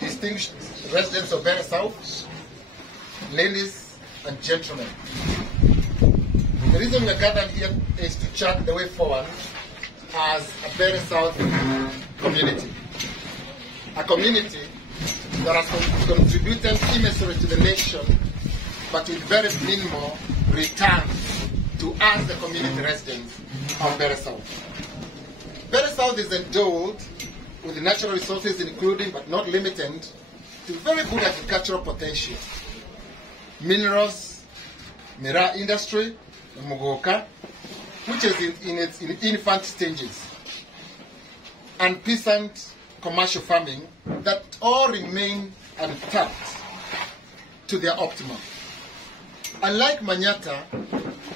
distinguished residents of Better South, ladies and gentlemen. The reason we are gathered here is to chart the way forward as a Better South community. A community that has contributed immensely to the nation, but with very minimal return to us, the community residents of Better South. Better South is endowed with natural resources, including but not limited to very good agricultural potential. Minerals, mineral industry, Mugo, which is in its infant stages, and peasant commercial farming that all remain untapped to their optimum. Unlike Manyata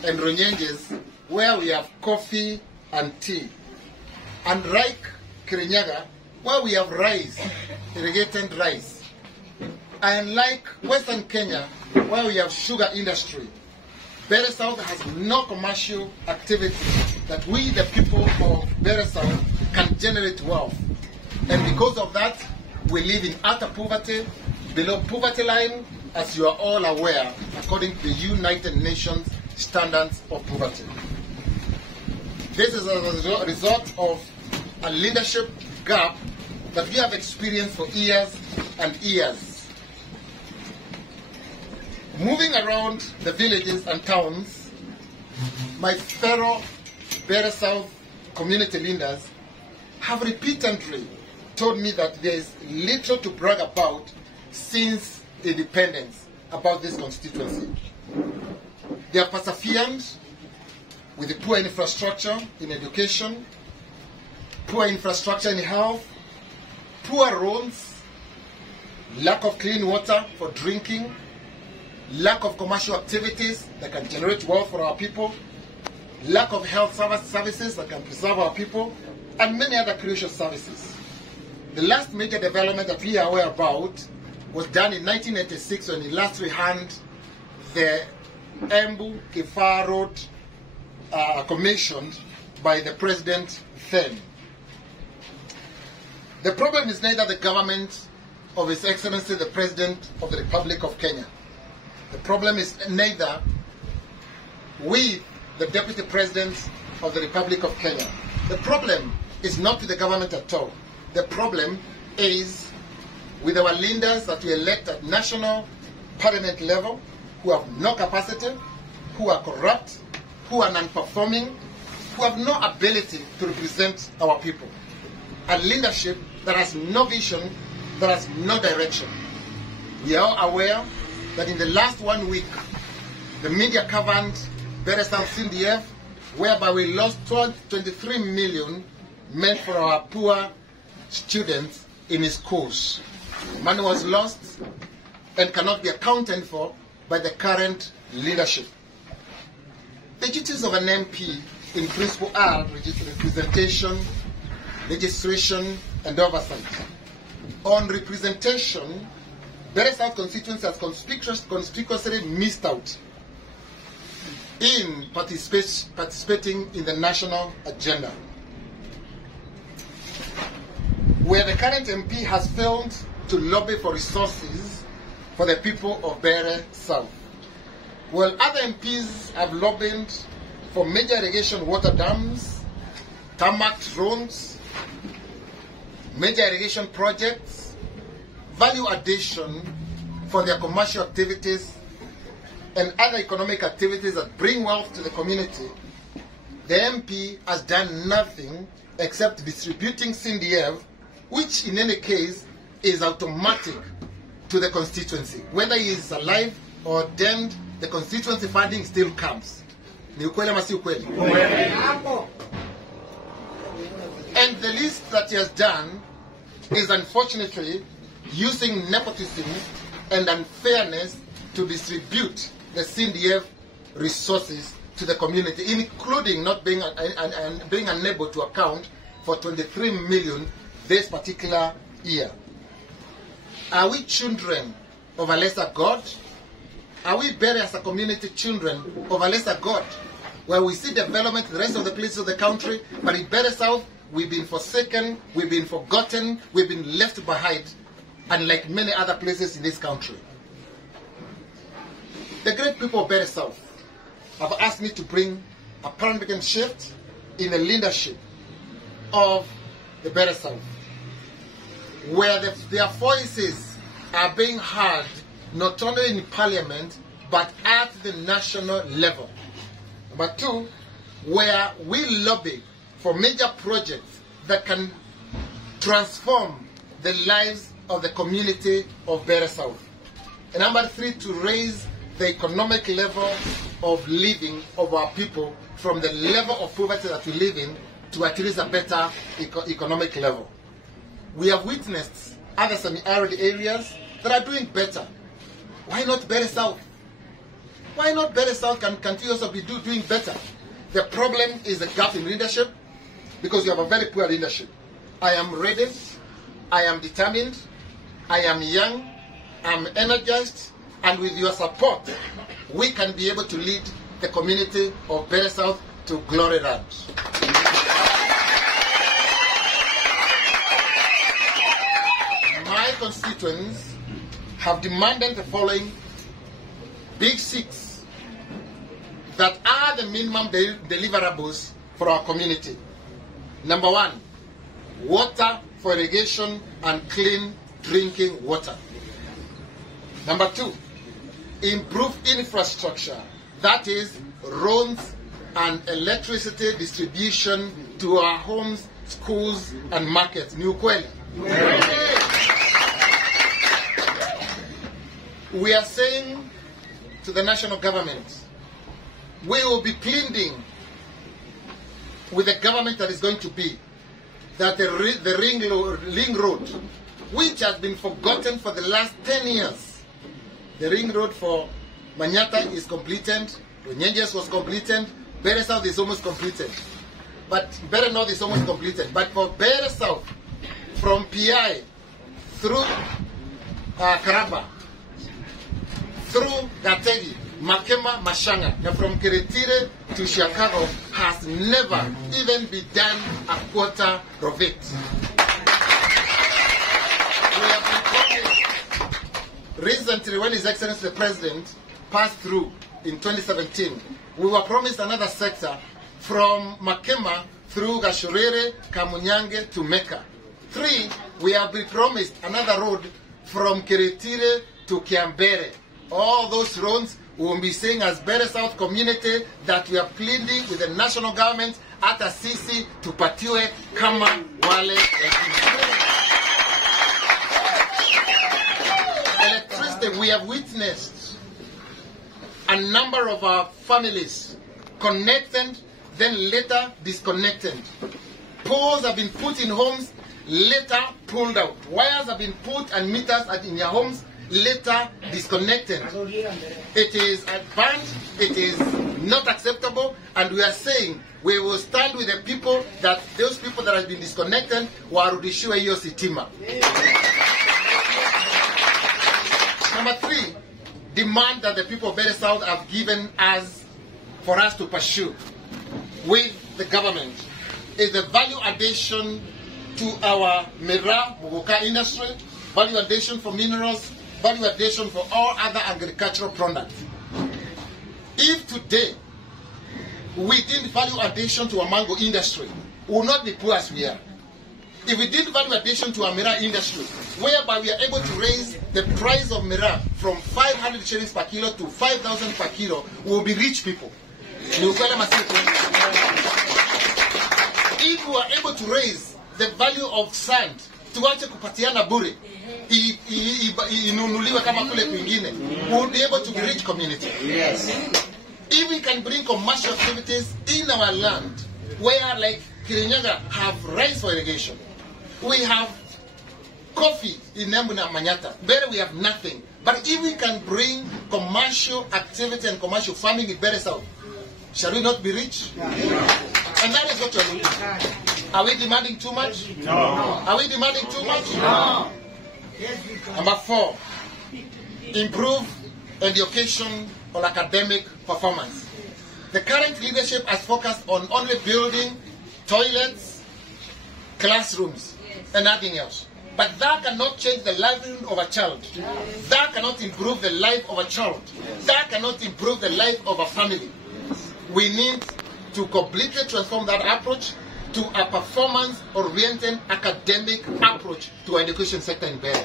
and Ronyenjes, where we have coffee and tea, and like Kirinyaga, where we have rice, irrigated rice, and like Western Kenya, where we have sugar industry, Better South has no commercial activity that we, the people of Better South, can generate wealth. And because of that, we live in utter poverty, below poverty line, as you are all aware, according to the United Nations standards of poverty. This is a result of a leadership gap that we have experienced for years and years. Moving around the villages and towns, my fellow Better South community leaders have repeatedly told me that there is little to brag about since independence about this constituency. They are persevered with the poor infrastructure in education, poor infrastructure in health, poor roads, lack of clean water for drinking, lack of commercial activities that can generate wealth for our people, lack of health services that can preserve our people, and many other crucial services. The last major development that we are aware about was done in 1986 when he last rehanded the Embu Kifaa Road commissioned by the president then. The problem is neither the government of His Excellency the President of the Republic of Kenya. The problem is neither with the Deputy President of the Republic of Kenya. The problem is not with the government at all. The problem is with our leaders that we elect at national parliament level, who have no capacity, who are corrupt, who are non-performing, who have no ability to represent our people. A leadership that has no vision, that has no direction. We are all aware that in the last 1 week, the media covered Better South CDF, whereby we lost 23 million meant for our poor students in schools. Money was lost and cannot be accounted for by the current leadership. The duties of an MP in principle are representation, legislation, and oversight. On representation, Better South constituency has conspicuously missed out in participating in the national agenda, where the current MP has failed to lobby for resources for the people of Better South. While other MPs have lobbied for major irrigation water dams, tarmac roads, major irrigation projects, value addition for their commercial activities, and other economic activities that bring wealth to the community, the MP has done nothing except distributing CDF, which in any case is automatic to the constituency. Whether he is alive or dead, the constituency funding still comes. Ni ukweli ama si ukweli? And the least that he has done is unfortunately using nepotism and unfairness to distribute the CDF resources to the community, including not being unable to account for 23 million this particular year. Are we children of a lesser God? Are we better as a community children of a lesser God? Where we see development in the rest of the places of the country, but in Better South, we've been forsaken, we've been forgotten, we've been left behind, unlike many other places in this country. The great people of Better South have asked me to bring a paradigm shift in the leadership of the Better South, where their voices are being heard not only in Parliament, but at the national level. Number two, where we lobby for major projects that can transform the lives of the community of Better South. And number three, to raise the economic level of living of our people from the level of poverty that we live in to at least a better economic level. We have witnessed other semi-arid areas that are doing better. Why not Better South? Why not Better South can also be doing better? The problem is the gap in leadership, because we have a very poor leadership. I am ready, I am determined, I am young, I'm energized, and with your support, we can be able to lead the community of Better South to glory land. My constituents have demanded the following big six that are the minimum deliverables for our community. Number one, water for irrigation and clean drinking water. Number two, improved infrastructure, that is roads and electricity distribution to our homes, schools and markets. Ni ukweli. We are saying to the national government, we will be pleading with the government that is going to be that the ring road, which has been forgotten for the last 10 years, the ring road for Manyata is completed, Runyenjes was completed, Better South is almost completed, but Better North is almost completed. But for Better South, from PI through Karaba, through Gategi, Makema, Mashanga, and from Keretire to Chicago has never even been done a quarter of it. We have been promised recently, when His Excellency the President passed through in 2017, we were promised another sector from Makema through Gashorere, Kamunyange to Mecca. 3, we have been promised another road from Keretire to Kiambere. All those roads we will be saying as Better South community that we are pleading with the national government at Assisi to Patiwe, Kama, Wale, electricity. We have witnessed a number of our families connected, then later disconnected. Poles have been put in homes, later pulled out. Wires have been put and meters in your homes, later disconnected. It is advanced, it is not acceptable, and we are saying we will stand with the people, that those people that have been disconnected warudishiwe hiyo sitima. Number 3, demand that the people of Better South have given us for us to pursue with the government is the value addition to our Mera Mugo industry, value addition for minerals, value addition for all other agricultural products. If today we did value addition to our mango industry, we will not be poor as we are. If we did value addition to our Mera industry, whereby we are able to raise the price of Mera from 500 shillings per kilo to 5,000 per kilo, we will be rich people. If we are able to raise the value of sand, tuache kupatiana bure, inunuliwe kama kule kwingine, we will be able to be rich community. Yes. If we can bring commercial activities in our land, where like Kirinyaga have rice for irrigation, we have coffee in Nembuna Manyata, there we have nothing. But if we can bring commercial activity and commercial farming in Better South, shall we not be rich? Yeah. And that is what you're looking. Are we demanding too much? No. Are we demanding too much? No. Number 4, improve education or academic performance. The current leadership has focused on only building toilets, classrooms, and nothing else. But that cannot change the livelihood of a child. That cannot improve the life of a child. That cannot improve the life of a family. We need to completely transform that approach to a performance-oriented academic approach to our education sector in Benin.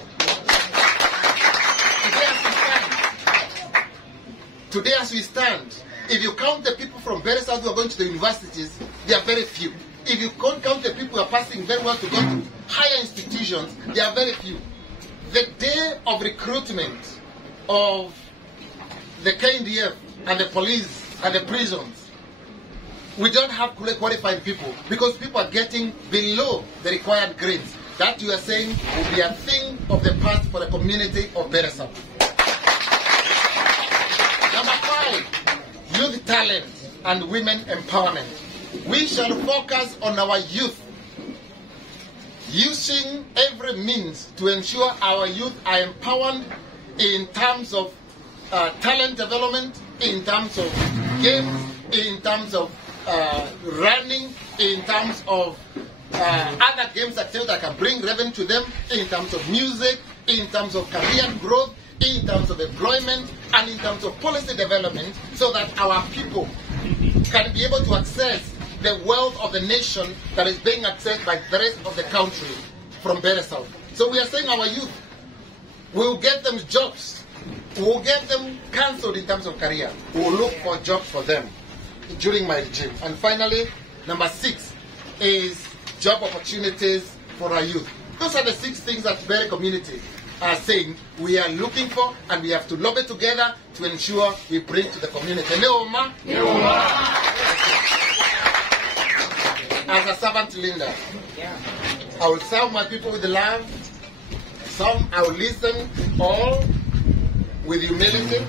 Today as we stand, if you count the people from Benin South who are going to the universities, they are very few. If you can't count the people who are passing very well to go to higher institutions, they are very few. The day of recruitment of the KNDF and the police and the prisons, we don't have qualified people because people are getting below the required grades. That you are saying will be a thing of the past for the community of Benin South. Number 5, youth talent and women empowerment. We shall focus on our youth, using every means to ensure our youth are empowered in terms of talent development, in terms of games, in terms of running, in terms of other games activities that can bring revenue to them, in terms of music, in terms of career growth, in terms of employment, and in terms of policy development, so that our people can be able to access the wealth of the nation that is being accessed by the rest of the country from Benin South. So we are saying our youth, we will get them jobs, we will get them cancelled in terms of career, we will look for jobs for them during my regime. And finally, number 6 is job opportunities for our youth. Those are the 6 things that Benin community are saying we are looking for, and we have to lobby together to ensure we bring to the community. As a servant leader, I will serve my people with love. Some I will listen, all with humility.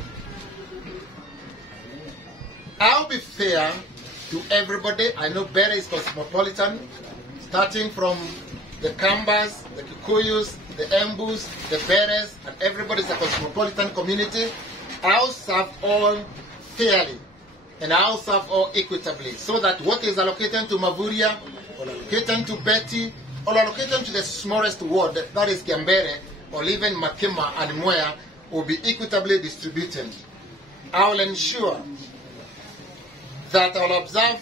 I'll be fair to everybody. I know Benin is cosmopolitan, starting from the Kambas, the Kikuyus, the Embus, the Beres, and everybody's a cosmopolitan community. I'll serve all fairly, and I'll serve all equitably, so that what is allocated to Mavuria, or allocated to Betty, or allocated to the smallest ward, that is Gambere, or even Makima and Mwea, will be equitably distributed. I will ensure that I will observe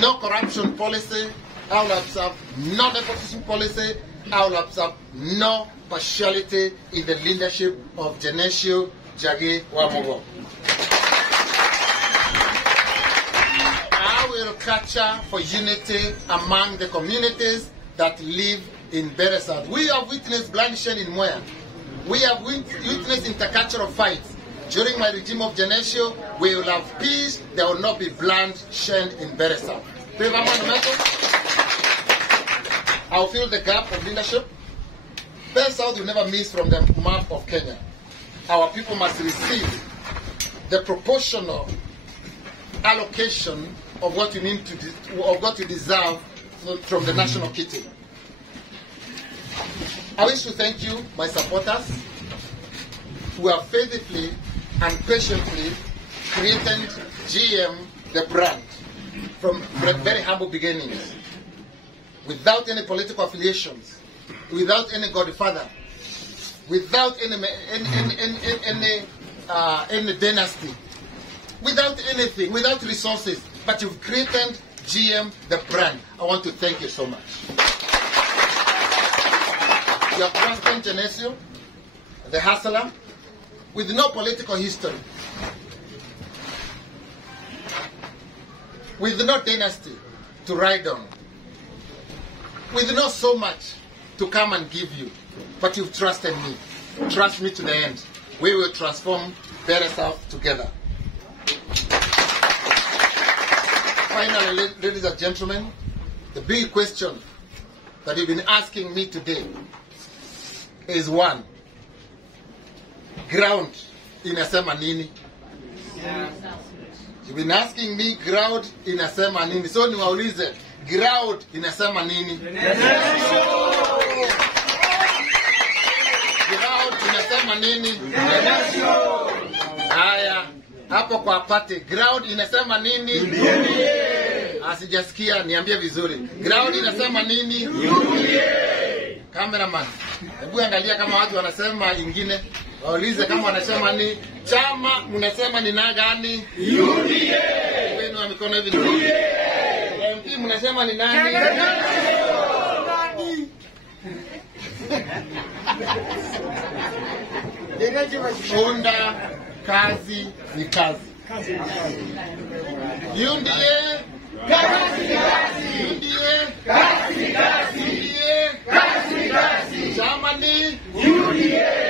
no corruption policy, I will observe no nepotism policy, I will observe no partiality in the leadership of Genesio Jagi Mugo. I will capture for unity among the communities that live in Benin South. We have witnessed bloodshed in Mwea. We have witnessed intercultural fights. During my regime of Genesio, we will have peace. There will not be bloodshed in Benin South. I'll fill the gap of leadership. Benin South will never miss from the map of Kenya. Our people must receive the proportional allocation of what you need to, of what you deserve from the national kitty. I wish to thank you, my supporters, who have faithfully and patiently created GM, the brand, from very humble beginnings, without any political affiliations, without any godfather, without any dynasty, without anything, without resources, but you've created GM, the brand. I want to thank you so much. Your President Genesio, the hustler, with no political history, with no dynasty to ride on, with not so much to come and give you, but you've trusted me. Trust me to the end. We will transform Benin South together. Finally, ladies and gentlemen, the big question that you've been asking me today is one: ground inasema nini? You've been asking me ground inasema nini, so niwaulize ground inasema nini? Ground inasema nini? Haya, hapo kwa pate, ground inasema nini? Asijasikia, niambie vizuri. Ground inasema nini? UDA. Cameraman, hebu angalia kama watu wanasema ingine. Waulize kama wanasema ni chama mnasema ni na gani? UDA. Wenu wa mikono hivi. UDA. MP mnasema ni nani? Unda kazi ni kazi. UDA kazi kazi. UDA kazi kazi. UDA kazi kazi. Chama ni UDA.